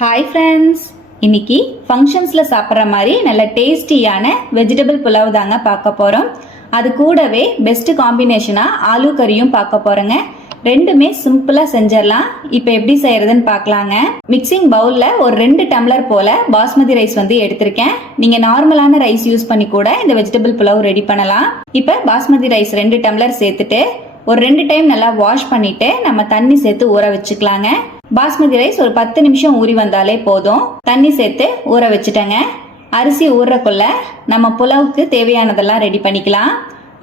Hi friends இன்னைக்கு ஃபங்க்ஷன்ஸில் சாப்பிட்ற மாதிரி நல்ல டேஸ்டியான வெஜிடபிள் புலாவ் தாங்க பார்க்க போகிறோம் அது கூடவே பெஸ்ட் காம்பினேஷனாக ஆலு கறியும் பார்க்க போகிறோங்க ரெண்டுமே சிம்பிளாக செஞ்சிடலாம். இப்போ எப்படி செய்யறதுன்னு பார்க்கலாங்க. மிக்சிங் பவுலில் ஒரு ரெண்டு டம்ளர் போல் பாஸ்மதி ரைஸ் வந்து எடுத்திருக்கேன். நீங்கள் நார்மலான ரைஸ் யூஸ் பண்ணி கூட இந்த வெஜிடபிள் புலாவ் ரெடி பண்ணலாம். இப்போ பாஸ்மதி ரைஸ் ரெண்டு டம்ளர் சேர்த்துட்டு ஒரு ரெண்டு டைம் நல்லா வாஷ் பண்ணிவிட்டு நம்ம தண்ணி சேர்த்து ஊற வச்சுக்கலாங்க. பாஸ்மதி ரைஸ் ஒரு பத்து நிமிஷம் ஊறி வந்தாலே போதும். தண்ணி சேர்த்து ஊற வச்சுட்டேங்க. அரிசி ஊறுறக்குள்ள நம்ம புலாவுக்கு தேவையானதெல்லாம் ரெடி பண்ணிக்கலாம்.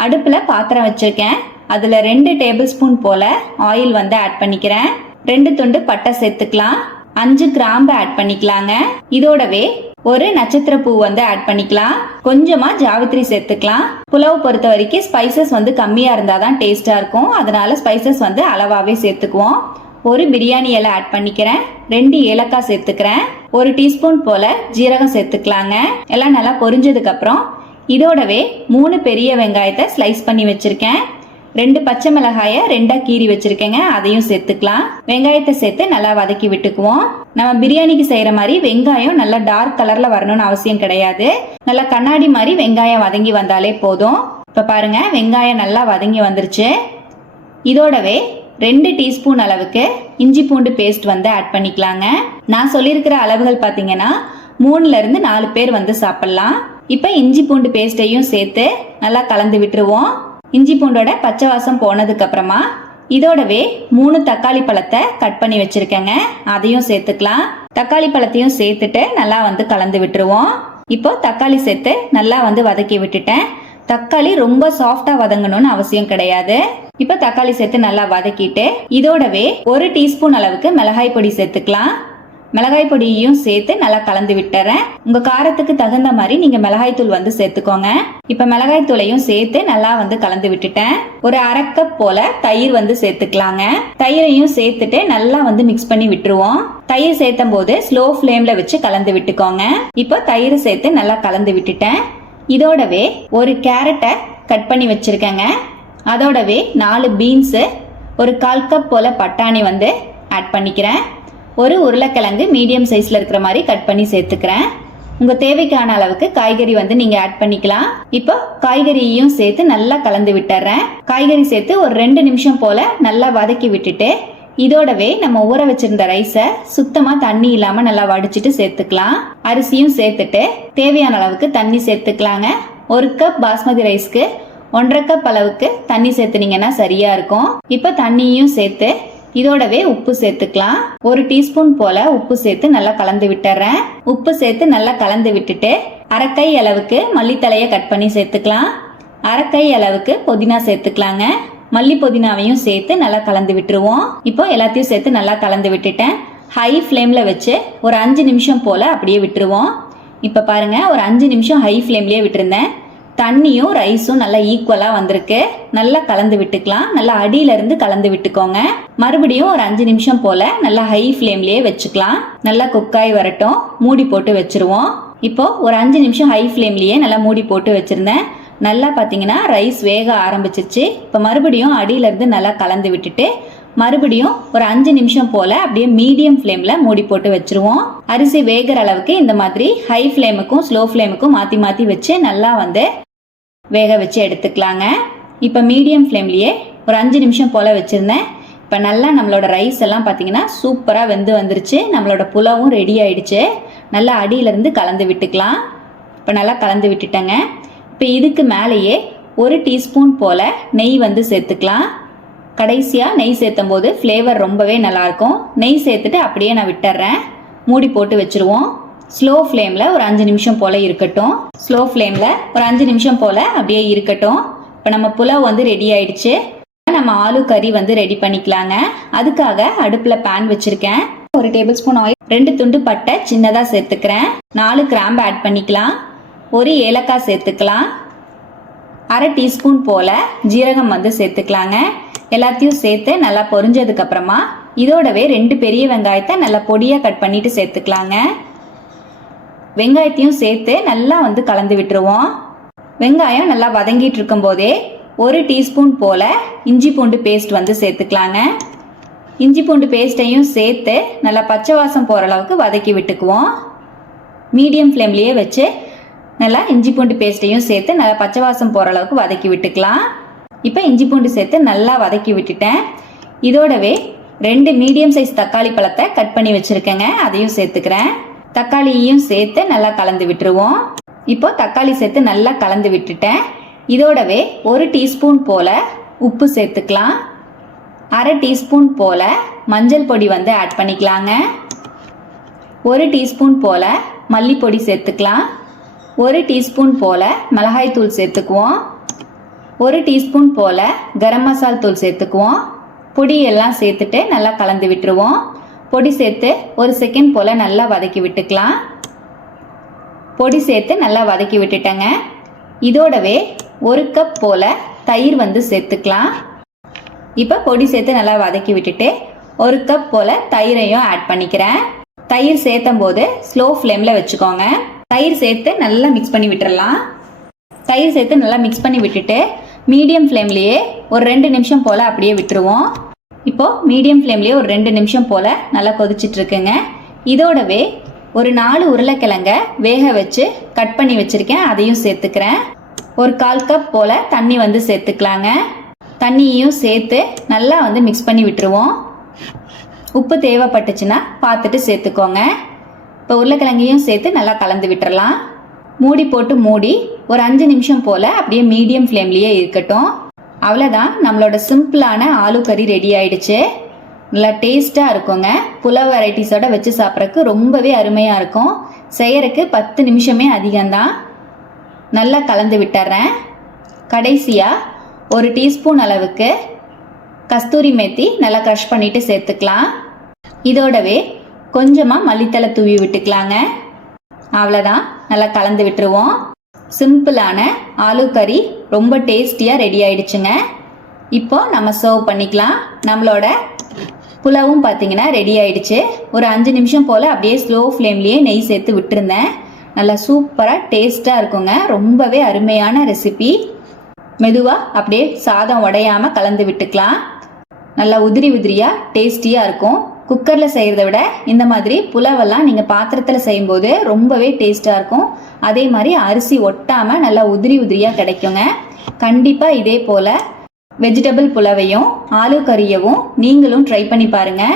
அடுப்பில் பாத்திரம் வச்சுருக்கேன். அதில் ரெண்டு டேபிள் ஸ்பூன் போல் ஆயில் வந்து ஆட் பண்ணிக்கிறேன். ரெண்டு துண்டு பட்டை சேர்த்துக்கலாம். அஞ்சு கிராம்பு ஆட் பண்ணிக்கலாங்க. இதோடவே ஒரு நட்சத்திர பூ வந்து ஆட் பண்ணிக்கலாம். கொஞ்சமா ஜாவித்ரி சேர்த்துக்கலாம். புலவு பொறுத்த வரைக்கும் ஸ்பைசஸ் வந்து கம்மியா இருந்தாதான் டேஸ்டா இருக்கும். அதனால ஸ்பைசஸ் வந்து அளவாவே சேர்த்துக்குவோம். ஒரு பிரியாணி இலை ஆட் பண்ணிக்கிறேன். ரெண்டு ஏலக்காய் சேர்த்துக்கிறேன். ஒரு டீஸ்பூன் போல ஜீரகம் சேர்த்துக்கலாங்க. எல்லாம் நல்லா பொரிஞ்சதுக்கு அப்புறம் இதோடவே மூணு பெரிய வெங்காயத்தை ஸ்லைஸ் பண்ணி வச்சிருக்கேன். ரெண்டு பச்சை மிளகாயை ரெண்டா கீறி வச்சிருக்கேங்க. அதையும் சேர்த்துக்கலாம். வெங்காயத்தை சேர்த்து நல்லா வதக்கி விட்டுக்குவோம். நம்ம பிரியாணிக்கு செய்யற மாதிரி வெங்காயம் நல்லா டார்க் கலர்ல வரணும்னு அவசியம் கிடையாது. நல்லா கண்ணாடி மாதிரி வெங்காயம் வதங்கி வந்தாலே போதும். இப்ப பாருங்க வெங்காயம் நல்லா வதங்கி வந்துருச்சு. இதோடவே ரெண்டு டீஸ்பூன் அளவுக்கு இஞ்சி பூண்டு பேஸ்ட் வந்து ஆட் பண்ணிக்கலாங்க. நான் சொல்லியிருக்கிற அளவுகள் பார்த்தீங்கன்னா மூணுல இருந்து நாலு பேர் வந்து சாப்பிடலாம். இப்போ இஞ்சி பூண்டு பேஸ்ட்டையும் சேர்த்து நல்லா கலந்து விட்டுருவோம். இஞ்சி பூண்டோட பச்சை வாசம் போனதுக்கு அப்புறமா இதோடவே மூணு தக்காளி பழத்தை கட் பண்ணி வச்சிருக்கேங்க. அதையும் சேர்த்துக்கலாம். தக்காளி பழத்தையும் சேர்த்துட்டு நல்லா வந்து கலந்து விட்டுருவோம். இப்போ தக்காளி சேர்த்து நல்லா வந்து வதக்கி விட்டுட்டேன். தக்காளி ரொம்ப சாஃப்டா வதங்கணும்னு அவசியம் கிடையாது. இப்போ தக்காளி சேர்த்து நல்லா வதக்கிட்டு இதோடவே ஒரு டீஸ்பூன் அளவுக்கு மிளகாய் பொடி சேர்த்துக்கலாம். மிளகாய் பொடியையும் சேர்த்து நல்லா கலந்து விட்டுறேன். உங்க காரத்துக்கு தகுந்த மாதிரி நீங்க மிளகாய் தூள் வந்து சேர்த்துக்கோங்க. இப்ப மிளகாய் தூளையும் சேர்த்து நல்லா வந்து கலந்து விட்டுட்டேன். ஒரு அரை கப் போல தயிர் வந்து சேர்த்துக்கலாங்க. தயிரையும் சேர்த்துட்டு நல்லா வந்து மிக்ஸ் பண்ணி விட்டுருவோம். தயிர் சேர்த்தும் போது ஸ்லோ ஃப்ளேம்ல வச்சு கலந்து விட்டுக்கோங்க. இப்போ தயிர் சேர்த்து நல்லா கலந்து விட்டுட்டேன். இதோடவே ஒரு கேரட்டை கட் பண்ணி வச்சுருக்கேங்க. அதோடவே நாலு பீன்ஸு ஒரு கால் கப் போல் பட்டாணி வந்து ஆட் பண்ணிக்கிறேன். ஒரு உருளைக்கிழங்கு மீடியம் சைஸில் இருக்கிற மாதிரி கட் பண்ணி சேர்த்துக்கிறேன். உங்கள் தேவைக்கான அளவுக்கு காய்கறி வந்து நீங்கள் ஆட் பண்ணிக்கலாம். இப்போ காய்கறியையும் சேர்த்து நல்லா கலந்து விட்டுறேன். காய்கறி சேர்த்து ஒரு ரெண்டு நிமிஷம் போல் நல்லா வதக்கி விட்டுட்டு இதோடவே நம்ம ஊற வச்சிருந்த ரைஸை சுத்தமாக தண்ணி இல்லாமல் நல்லா வடிச்சிட்டு சேர்த்துக்கலாம். அரிசியும் சேர்த்துட்டு தேவையான அளவுக்கு தண்ணி சேர்த்துக்கலாங்க. ஒரு கப் பாஸ்மதி ரைஸ்க்கு ஒன்றரை கப் அளவுக்கு தண்ணி சேர்த்துனீங்கன்னா சரியா இருக்கும். இப்போ தண்ணியும் சேர்த்து இதோடவே உப்பு சேர்த்துக்கலாம். ஒரு டீஸ்பூன் போல உப்பு சேர்த்து நல்லா கலந்து விட்டுறேன். உப்பு சேர்த்து நல்லா கலந்து விட்டுட்டு அரைக்கை அளவுக்கு மல்லித்தலையை கட் பண்ணி சேர்த்துக்கலாம். அரைக்கை அளவுக்கு புதினா சேர்த்துக்கலாங்க. மல்லி புதினாவையும் சேர்த்து நல்லா கலந்து விட்டுருவோம். இப்போ எல்லாத்தையும் சேர்த்து நல்லா கலந்து விட்டுட்டேன். ஹை ஃப்ளேம்ல வச்சு ஒரு அஞ்சு நிமிஷம் போல அப்படியே விட்டுருவோம். இப்போ பாருங்க ஒரு அஞ்சு நிமிஷம் ஹை ஃப்ளேம்லயே விட்டுருந்தேன். தண்ணியும் ரைஸும் நல்லா ஈக்குவலாக வந்திருக்கு. நல்லா கலந்து விட்டுக்கலாம். நல்லா அடியிலேருந்து கலந்து விட்டுக்கோங்க. மறுபடியும் ஒரு அஞ்சு நிமிஷம் போல் நல்லா ஹை ஃப்ளேம்லேயே வச்சுக்கலாம். நல்லா குக்காய் வரட்டும். மூடி போட்டு வச்சுருவோம். இப்போ ஒரு அஞ்சு நிமிஷம் ஹை ஃப்ளேம்லேயே நல்லா மூடி போட்டு வச்சுருந்தேன். நல்லா பார்த்தீங்கன்னா ரைஸ் வேக ஆரம்பிச்சிச்சு இப்போ மறுபடியும் அடியிலேருந்து நல்லா கலந்து விட்டுட்டு மறுபடியும் ஒரு அஞ்சு நிமிஷம் போல் அப்படியே மீடியம் ஃப்ளேமில் மூடி போட்டு வச்சுருவோம். அரிசி வேகிற அளவுக்கு இந்த மாதிரி ஹை ஃப்ளேமுக்கும் ஸ்லோ ஃப்ளேமுக்கும் மாற்றி மாற்றி வச்சு நல்லா வந்து வேக வச்சு எடுத்துக்கலாங்க. இப்போ மீடியம் ஃப்ளேம்லேயே ஒரு அஞ்சு நிமிஷம் போல் வச்சுருந்தேன். இப்போ நல்லா நம்மளோட ரைஸ் எல்லாம் பார்த்தீங்கன்னா சூப்பராக வெந்து வந்துருச்சு. நம்மளோட புலாவும் ரெடி ஆயிடுச்சு. நல்லா அடியிலேருந்து கலந்து விட்டுக்கலாம். இப்போ நல்லா கலந்து விட்டுட்டேங்க. இப்போ இதுக்கு மேலேயே ஒரு டீஸ்பூன் போல் நெய் வந்து சேர்த்துக்கலாம். கடைசியாக நெய் சேர்த்தும் போது ஃப்ளேவர் ரொம்பவே நல்லாயிருக்கும். நெய் சேர்த்துட்டு அப்படியே நான் விட்டுறேன். மூடி போட்டு வச்சுருவோம். ஸ்லோ ஃப்ளேமில் ஒரு அஞ்சு நிமிஷம் போல் இருக்கட்டும். ஸ்லோ ஃப்ளேமில் ஒரு அஞ்சு நிமிஷம் போல் அப்படியே இருக்கட்டும். இப்போ நம்ம புலாவ் வந்து ரெடி ஆயிடுச்சு. நம்ம ஆலு கறி வந்து ரெடி பண்ணிக்கலாங்க. அதுக்காக அடுப்பில் பேன் வச்சுருக்கேன். ஒரு டேபிள் ஸ்பூன் ஆயில் ரெண்டு துண்டு பட்டை சின்னதாக சேர்த்துக்கிறேன். நாலு கிராம்பு ஆட் பண்ணிக்கலாம். ஒரு ஏலக்காய் சேர்த்துக்கலாம். அரை டீஸ்பூன் போல் ஜீரகம் வந்து சேர்த்துக்கலாங்க. எல்லாத்தையும் சேர்த்து நல்லா பொரிஞ்சதுக்கப்புறமா இதோடவே ரெண்டு பெரிய வெங்காயத்தை நல்லா பொடியாக கட் பண்ணிட்டு சேர்த்துக்கலாங்க. வெங்காயத்தையும் சேர்த்து நல்லா வந்து கலந்து விட்டுருவோம். வெங்காயம் நல்லா வதங்கிட்டு இருக்கும் போதே ஒரு டீஸ்பூன் போல் இஞ்சி பூண்டு பேஸ்ட் வந்து சேர்த்துக்கலாங்க. இஞ்சி பூண்டு பேஸ்ட்டையும் சேர்த்து நல்லா பச்சை வாசம் போகிற அளவுக்கு வதக்கி விட்டுக்குவோம். மீடியம் ஃப்ளேம்லேயே வச்சு நல்லா இஞ்சி பூண்டு பேஸ்ட்டையும் சேர்த்து நல்லா பச்சை வாசம் போகிற அளவுக்கு வதக்கி விட்டுக்கலாம். இப்போ இஞ்சி பூண்டு சேர்த்து நல்லா வதக்கி விட்டுட்டேன். இதோடவே ரெண்டு மீடியம் சைஸ் தக்காளி பழத்தை கட் பண்ணி வச்சுருக்கேங்க. அதையும் சேர்த்துக்கிறேன். தக்காளியையும் சேர்த்து நல்லா கலந்து விட்டுருவோம். இப்போ தக்காளி சேர்த்து நல்லா கலந்து விட்டுட்டேன். இதோடவே ஒரு டீஸ்பூன் போல் உப்பு சேர்த்துக்கலாம். அரை டீஸ்பூன் போல் மஞ்சள் பொடி வந்து ஆட் பண்ணிக்கலாங்க. ஒரு டீஸ்பூன் போல் மல்லிப்பொடி சேர்த்துக்கலாம். ஒரு டீஸ்பூன் போல் மிளகாய்த்தூள் சேர்த்துக்குவோம். ஒரு டீஸ்பூன் போல் கரம் மசால் தூள் சேர்த்துக்குவோம். பொடி எல்லாம் சேர்த்துட்டு நல்லா கலந்து விட்டுருவோம். பொடி சேர்த்து ஒரு செகண்ட் போல் நல்லா வதக்கி விட்டுக்கலாம். பொடி சேர்த்து நல்லா வதக்கி விட்டுட்டேங்க. இதோடவே ஒரு கப் போல் தயிர் வந்து சேர்த்துக்கலாம். இப்போ பொடி சேர்த்து நல்லா வதக்கி விட்டுட்டு ஒரு கப் போல் தயிரையும் ஆட் பண்ணிக்கிறேன். தயிர் சேர்த்தும் போது ஸ்லோ ஃப்ளேமில் வச்சுக்கோங்க. தயிர் சேர்த்து நல்லா மிக்ஸ் பண்ணி விட்டுறலாம். தயிர் சேர்த்து நல்லா மிக்ஸ் பண்ணி விட்டுட்டு மீடியம் ஃப்ளேம்லேயே ஒரு ரெண்டு நிமிஷம் போல் அப்படியே விட்டுருவோம். இப்போது மீடியம் ஃப்ளேம்லேயே ஒரு ரெண்டு நிமிஷம் போல் நல்லா கொதிச்சிட்டு இருக்குங்க. இதோடவே ஒரு நாலு உருளைக்கிழங்க வேக வச்சு கட் பண்ணி வச்சுருக்கேன். அதையும் சேர்த்துக்கிறேன். ஒரு கால் கப் போல் தண்ணி வந்து சேர்த்துக்கலாங்க. தண்ணியையும் சேர்த்து நல்லா வந்து மிக்ஸ் பண்ணி விட்டுருவோம். உப்பு தேவைப்பட்டுச்சுன்னா பார்த்துட்டு சேர்த்துக்கோங்க. இப்போ உருளைக்கிழங்கையும் சேர்த்து நல்லா கலந்து விட்டுறலாம். மூடி போட்டு மூடி ஒரு அஞ்சு நிமிஷம் போல் அப்படியே மீடியம் ஃப்ளேம்லேயே இருக்கட்டும். அவ்வளோதான் நம்மளோட சிம்பிளான ஆலு கறி ரெடி ஆயிடுச்சு. நல்லா டேஸ்ட்டாக இருக்குங்க. புலவ் வெரைட்டிஸோட வச்சு சாப்பிட்றதுக்கு ரொம்பவே அருமையாக இருக்கும். செய்யறதுக்கு பத்து நிமிஷமே அதிகம்தான். நல்லா கலந்து விட்டுறேன். கடைசியாக ஒரு டீஸ்பூன் அளவுக்கு கஸ்தூரி மேத்தி நல்லா க்ரஷ் பண்ணிட்டு சேர்த்துக்கலாம். இதோடவே கொஞ்சமாக மல்லித்தலை தூவி விட்டுக்கலாங்க. அவ்வளோதான் நல்லா கலந்து விட்டுருவோம். சிம்பிளான ஆலு கறி ரொம்ப டேஸ்டியாக ரெடி ஆயிடுச்சுங்க. இப்போ நம்ம சர்வ் பண்ணிக்கலாம். நம்மளோட புலாவும் பார்த்தீங்கன்னா ரெடி ஆயிடுச்சு. ஒரு அஞ்சு நிமிஷம் போல் அப்படியே ஸ்லோ ஃப்ளேம்லேயே நெய் சேர்த்து விட்டுருந்தேன். நல்லா சூப்பராக டேஸ்ட்டாக இருக்குங்க. ரொம்பவே அருமையான ரெசிபி. மெதுவாக அப்படியே சாதம் உடையாமல் கலந்து விட்டுக்கலாம். நல்லா உதிரி உதிரியாக டேஸ்டியாக இருக்கும். குக்கரில் செய்கிறத விட இந்த மாதிரி புலவெல்லாம் நீங்கள் பாத்திரத்தில் செய்யும்போது ரொம்பவே டேஸ்ட்டாக இருக்கும். அதே மாதிரி அரிசி ஒட்டாமல் நல்லா உதிரி உதிரியாக கிடைக்குங்க. கண்டிப்பாக இதே போல் வெஜிடபிள் புலவையும் ஆலு கறியவும் நீங்களும் ட்ரை பண்ணி பாருங்கள்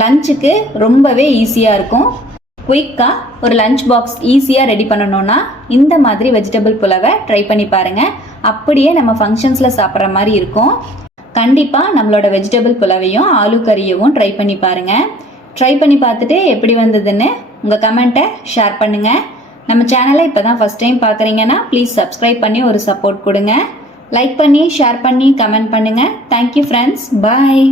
லஞ்சுக்கு ரொம்பவே ஈஸியாக இருக்கும். குயிக்காக ஒரு லஞ்ச் பாக்ஸ் ஈஸியாக ரெடி பண்ணணும்னா இந்த மாதிரி வெஜிடபிள் புலவை ட்ரை பண்ணி பாருங்கள் அப்படியே நம்ம ஃபங்க்ஷன்ஸில் சாப்பிட்ற மாதிரி இருக்கும். கண்டிப்பாக நம்மளோட வெஜிடபிள் புலவையும் ஆலு கறியவும் ட்ரை பண்ணி பாருங்கள் ட்ரை பண்ணி பார்த்துட்டு எப்படி வந்ததுன்னு உங்கள் கமெண்ட்டை ஷேர் பண்ணுங்கள் நம்ம சேனலை இப்போ தான் ஃபஸ்ட் டைம் பார்க்குறீங்கன்னா ப்ளீஸ் சப்ஸ்கிரைப் பண்ணி ஒரு சப்போர்ட் கொடுங்க. லைக் பண்ணி ஷேர் பண்ணி கமெண்ட் பண்ணுங்கள் தேங்க்யூ ஃப்ரெண்ட்ஸ் பாய்